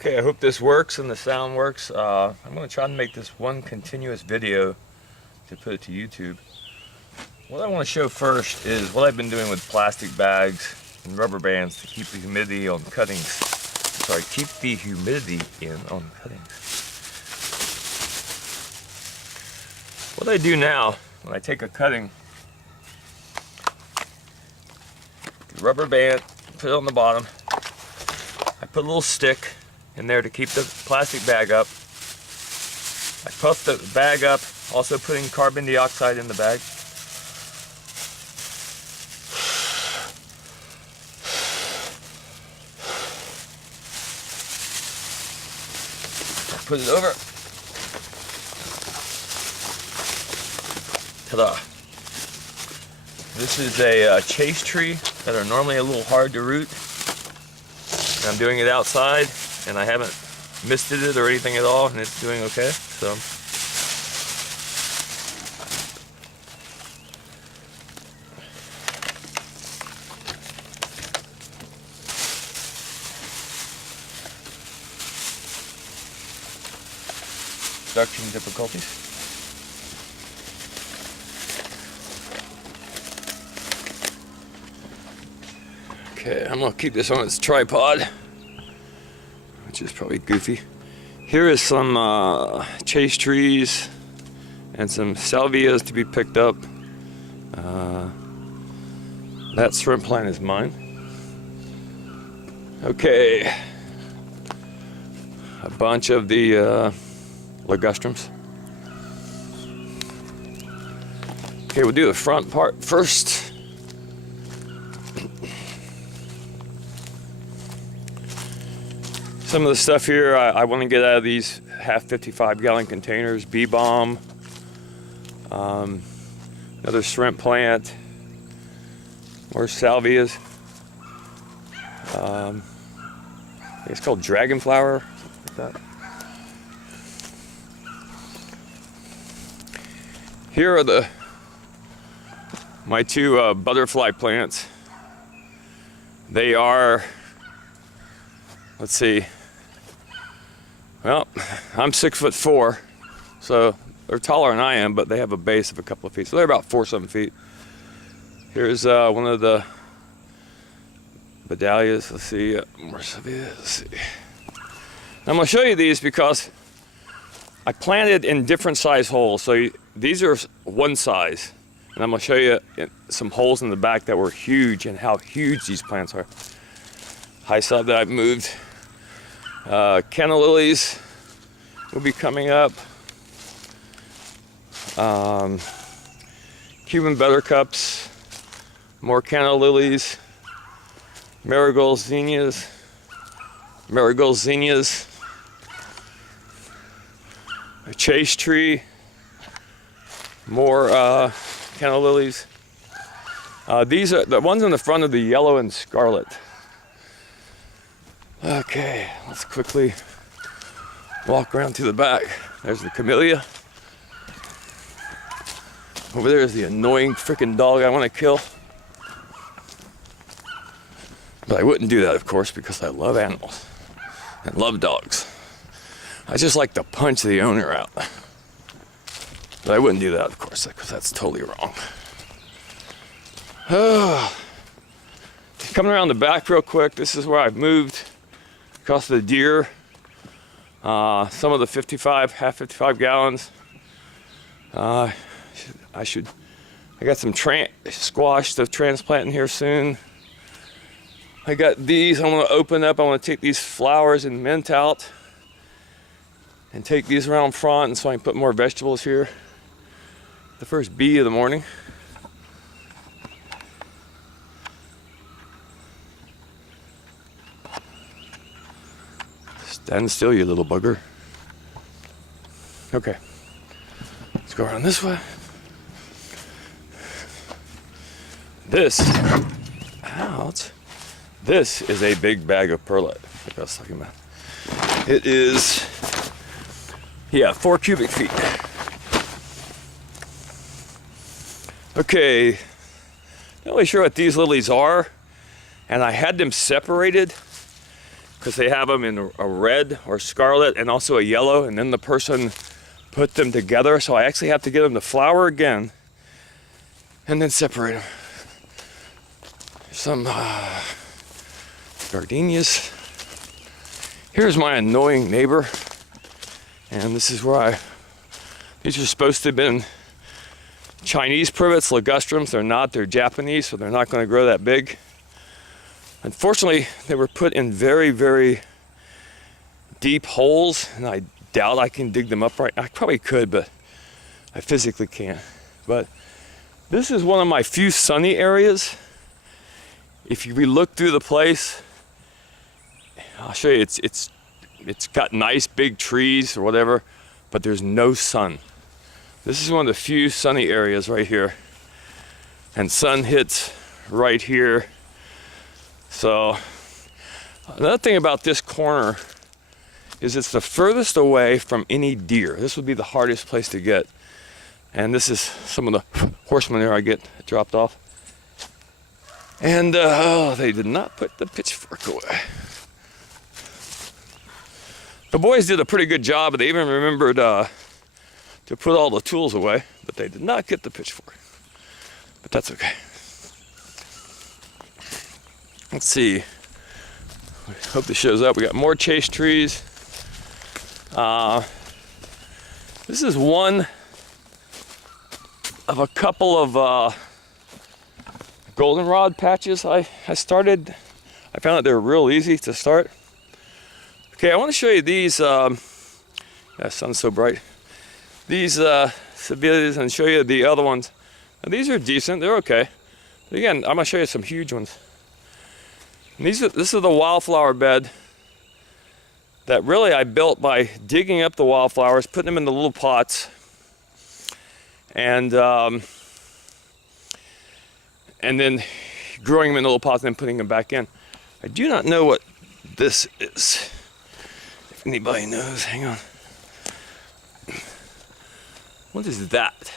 Okay, I hope this works and the sound works. I'm going to try to make this one continuous video to put it to YouTube. What I want to show first is what I've been doing with plastic bags and rubber bands to keep the humidity on cuttings. Sorry, keep the humidity in on cuttings. What I do now, when I take a cutting, the rubber band, put it on the bottom. I put a little stick in there to keep the plastic bag up. I puff the bag up, also putting carbon dioxide in the bag. Put it over. Ta-da. This is a chase tree that are normally a little hard to root. And I'm doing it outside, and I haven't misted it or anything at all, and it's doing okay. So production difficulties. Okay, I'm gonna keep this on its tripod, which is probably goofy. Here is some chase trees and some salvias to be picked up. That shrimp plant is mine. Okay, a bunch of the ligustrums. Okay, we'll do the front part first. Some of the stuff here I want to get out of these half 55-gallon containers. Bee balm, another shrimp plant, more salvias. I think it's called dragon flower. Like that. Here are my two butterfly plants. They are, let's see. Well, I'm 6'4", so they're taller than I am, but they have a base of a couple of feet. So they're about 4-something feet. Here's one of the Bedalias. Let's see, more salvia. Let's see. I'm going to show you these because I planted in different size holes. So these are one size, and I'm going to show you some holes in the back that were huge and how huge these plants are. High sub that I've moved. Canna lilies will be coming up. Cuban buttercups, more canna lilies, marigold zinnias, a chase tree, more canna lilies. These are the ones in the front of the yellow and scarlet. Okay, let's quickly walk around to the back. There's the camellia. Over there is the annoying freaking dog I want to kill. But I wouldn't do that, of course, because I love animals and love dogs. I just like to punch the owner out. But I wouldn't do that, of course, because that's totally wrong. Coming around the back real quick, this is where I've moved. Across the deer, some of the half 55 gallons. I got some squash to transplant in here soon. I got these I want to open up. I want to take these flowers and mint out and take these around front, and so I can put more vegetables here. The first bee of the morning. Stand still, you little bugger. Okay, let's go around this way. This is a big bag of perlite, like I was talking about. It is, 4 cubic feet. Okay, not really sure what these lilies are, and I had them separated because they have them in a red or scarlet and also a yellow, and then the person put them together. So I actually have to get them to flower again and then separate them. Some gardenias. Here's my annoying neighbor, and this is where these are supposed to have been Chinese privets, ligustrums. They're not, they're Japanese, so they're not going to grow that big. Unfortunately, they were put in very, very deep holes, and I doubt I can dig them up right. I probably could, but I physically can't. But this is one of my few sunny areas. If we look through the place, I'll show you, it's got nice big trees or whatever, but there's no sun. This is one of the few sunny areas right here. And sun hits right here. So another thing about this corner is it's the furthest away from any deer. This would be the hardest place to get. And this is some of the horse manure I get dropped off. And oh, they did not put the pitchfork away. The boys did a pretty good job. They even remembered to put all the tools away, but they did not get the pitchfork. But that's okay. Let's see. I hope this shows up. We got more chase trees. This is one of a couple of goldenrod patches I started. I found that they're real easy to start. Okay, I want to show you these. Yeah, the sun's so bright. These Sebelias, and show you the other ones. Now, these are decent. They're okay. But again, I'm gonna show you some huge ones. And this is the wildflower bed that really I built by digging up the wildflowers, putting them in the little pots, and then growing them in the little pots and then putting them back in. I do not know what this is. If anybody knows, hang on. What is that?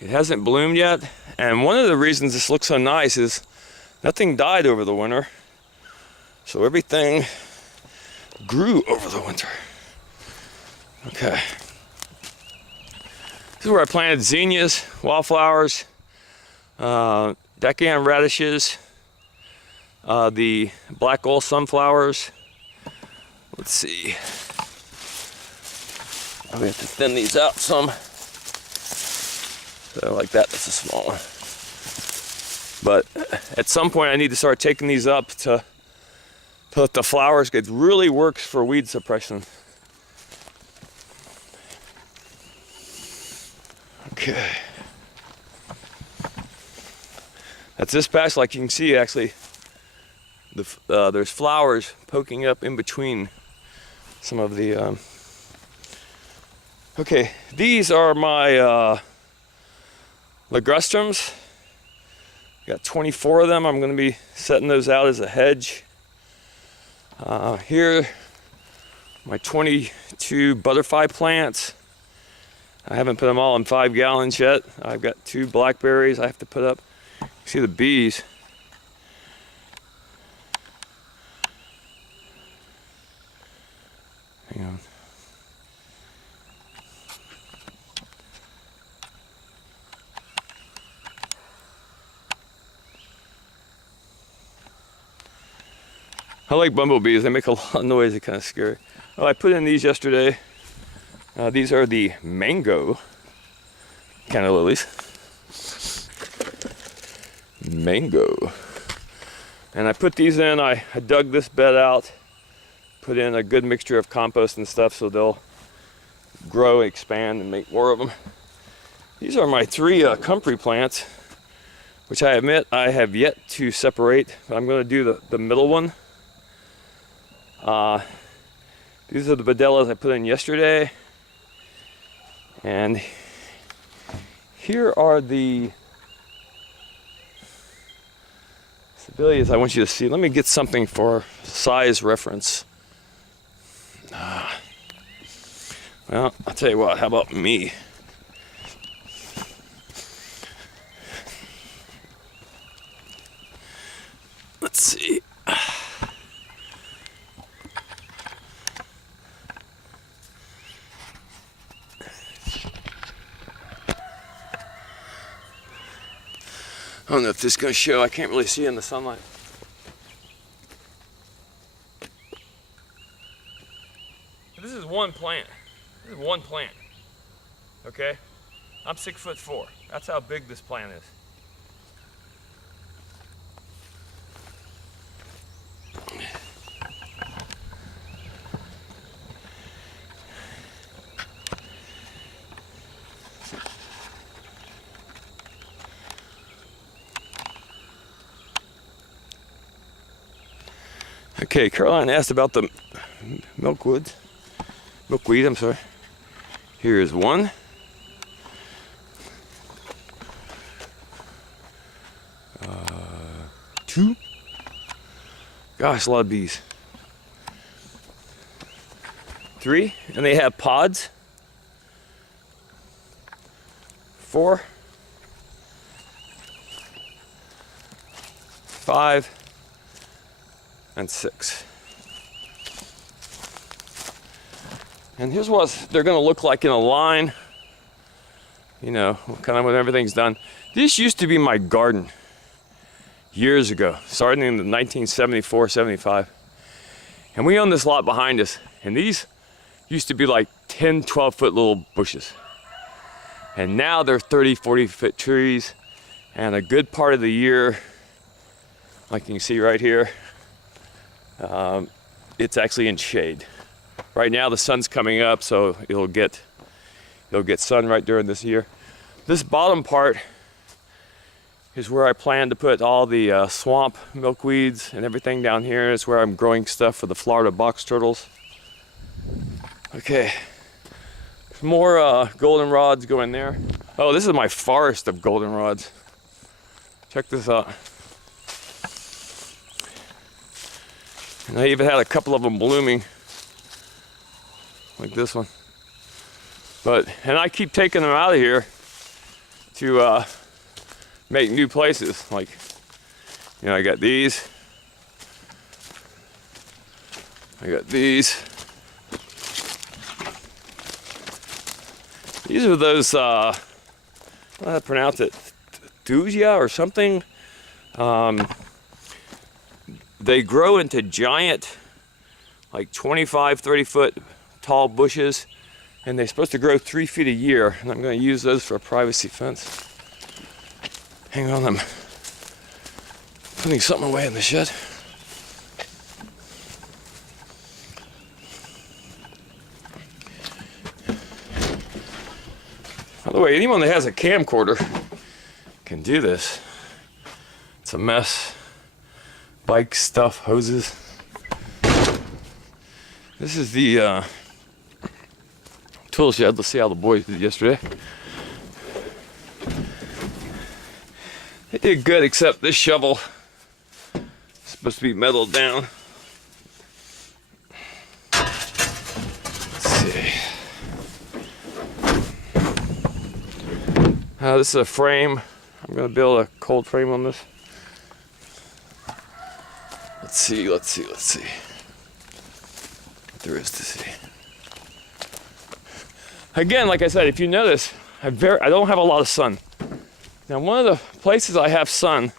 It hasn't bloomed yet, and one of the reasons this looks so nice is nothing died over the winter, so everything grew over the winter. Okay. This is where I planted zinnias, wildflowers, Deccan radishes, the black gold sunflowers. Let's see. We have to thin these out some. So like that, that's a small one. But at some point I need to start taking these up to let the flowers get, really works for weed suppression. Okay. That's this patch. Like you can see, actually, there's flowers poking up in between some of the. Okay, these are my ligustrums. Got 24 of them. I'm going to be setting those out as a hedge. Here, my 22 butterfly plants. I haven't put them all in 5 gallons yet. I've got 2 blackberries I have to put up. See the bees. Hang on. I like bumblebees. They make a lot of noise. They're kind of scary. Oh, I put in these yesterday. These are the mango canna lilies. Mango. And I put these in. I dug this bed out, put in a good mixture of compost and stuff so they'll grow, expand, and make more of them. These are my 3 comfrey plants, which I admit I have yet to separate, but I'm going to do the middle one. These are the Badellas I put in yesterday. And here are the Sebelias I want you to see. Let me get something for size reference. Well, I'll tell you what, how about me? Let's see. I don't know if this is gonna show. I can't really see in the sunlight. This is one plant. This is one plant. Okay? I'm 6'4". That's how big this plant is. Okay, Caroline asked about the milkweed, I'm sorry. Here is one. Two. Gosh, a lot of bees. Three, and they have pods. 4. 5. And 6. And here's what they're going to look like in a line, you know, kind of when everything's done. This used to be my garden years ago, starting in the 1974, 75. And we own this lot behind us, and these used to be like 10, 12 foot little bushes. And now they're 30, 40 foot trees, and a good part of the year, like you can see right here, it's actually in shade. Right now the sun's coming up, so it'll get sun right during this year. This bottom part is where I plan to put all the swamp milkweeds and everything down here. It's where I'm growing stuff for the Florida box turtles. Okay, more goldenrods go in there. Oh, this is my forest of goldenrods. Check this out. And I even had a couple of them blooming, like this one. And I keep taking them out of here to make new places. Like, you know, I got these. I got these. These are those, I don't know how to pronounce it, thuja or something. They grow into giant, like 25, 30 foot tall bushes, and they're supposed to grow 3 feet a year. And I'm going to use those for a privacy fence. Hang on, I'm putting something away in the shed. By the way, anyone that has a camcorder can do this. It's a mess. Bike stuff, hoses. This is the tool shed. Let's see how the boys did yesterday. They did good, except this shovel is supposed to be metaled down. Let's see. This is a frame. I'm going to build a cold frame on this. Let's see what there is to see. Again, like I said, if you notice, I don't have a lot of sun. Now, one of the places I have sun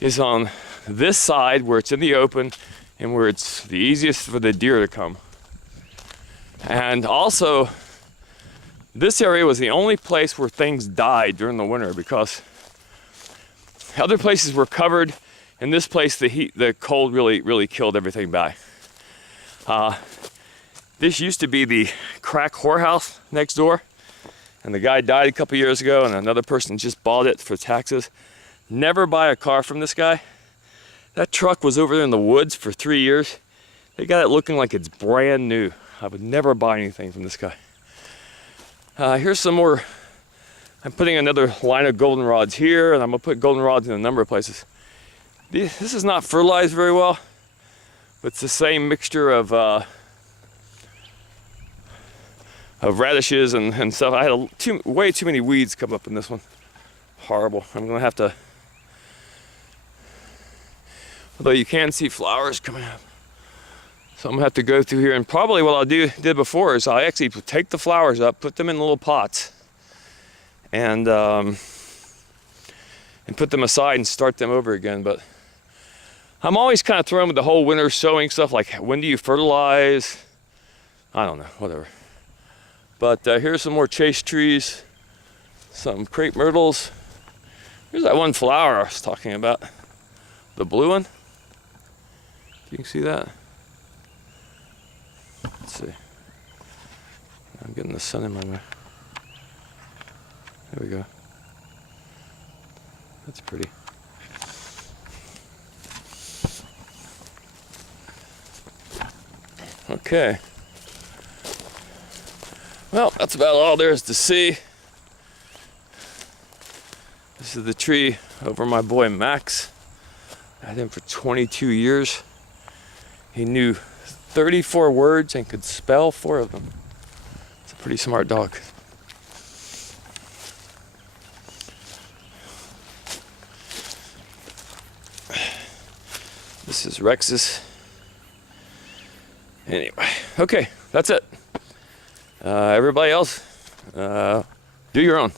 is on this side where it's in the open and where it's the easiest for the deer to come. And also, this area was the only place where things died during the winter, because other places were covered. In this place, the cold really killed everything by. This used to be the crack whorehouse next door, and the guy died a couple years ago, and another person just bought it for taxes. Never buy a car from this guy. That truck was over there in the woods for 3 years. They got it looking like it's brand new. I would never buy anything from this guy. Here's some more. I'm putting another line of goldenrods here, and I'm gonna put goldenrods in a number of places. This is not fertilized very well, but it's the same mixture of radishes and stuff. I had way too many weeds come up in this one. Horrible. I'm gonna have to, although you can see flowers coming up. So I'm gonna have to go through here, and probably what I'll did before is I actually take the flowers up, put them in little pots, and and put them aside and start them over again. But I'm always kind of thrown with the whole winter sowing stuff, like when do you fertilize? I don't know, whatever. But here's some more chase trees, some crepe myrtles. Here's that one flower I was talking about, the blue one. You can see that. Let's see. I'm getting the sun in my way. There we go. That's pretty. Okay. Well, that's about all there is to see. This is the tree over my boy Max. I had him for 22 years. He knew 34 words and could spell 4 of them. It's a pretty smart dog. This is Rex's. Anyway, okay, that's it. Everybody else, do your own.